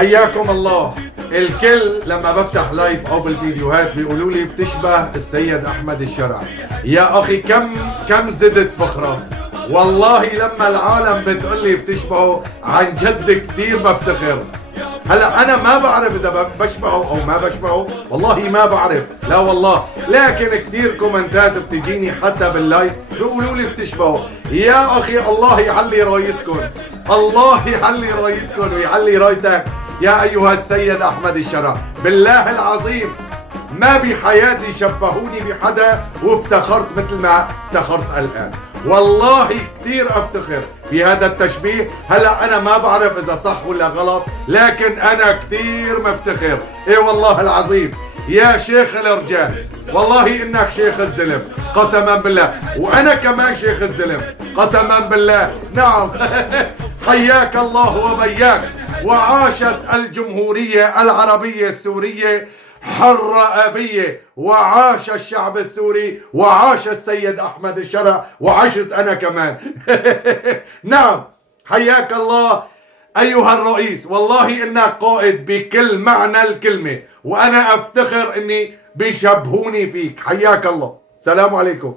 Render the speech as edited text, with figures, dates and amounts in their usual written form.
حياكم الله. الكل لما بفتح لايف او بالفيديوهات بيقولوا لي بتشبه السيد احمد الشرع. يا اخي كم زدت فخرة. والله لما العالم بتقول لي بتشبهه عن جد كثير بفتخر. هلا انا ما بعرف اذا بشبهه او ما بشبهه، والله ما بعرف، لا والله، لكن كثير كومنتات بتجيني حتى باللايف بيقولوا لي بتشبهه. يا اخي الله يعلي رايتكم، الله يعلي رايتكم ويعلي رايتك يا ايها السيد احمد الشرع. بالله العظيم ما بحياتي شبهوني بحدا وافتخرت مثل ما افتخرت الان. والله كثير افتخر بهذا التشبيه. هلا انا ما بعرف اذا صح ولا غلط، لكن انا كثير مفتخر. اي والله العظيم يا شيخ الرجال، والله انك شيخ الزلم قسما بالله، وانا كمان شيخ الزلم قسما بالله. نعم حياك الله وبياك. وعاشت الجمهورية العربية السورية حرة أبية، وعاش الشعب السوري، وعاش السيد أحمد الشرع، وعشت أنا كمان نعم حياك الله أيها الرئيس. والله إنك قائد بكل معنى الكلمة، وأنا أفتخر إني بيشبهوني فيك. حياك الله. السلام عليكم.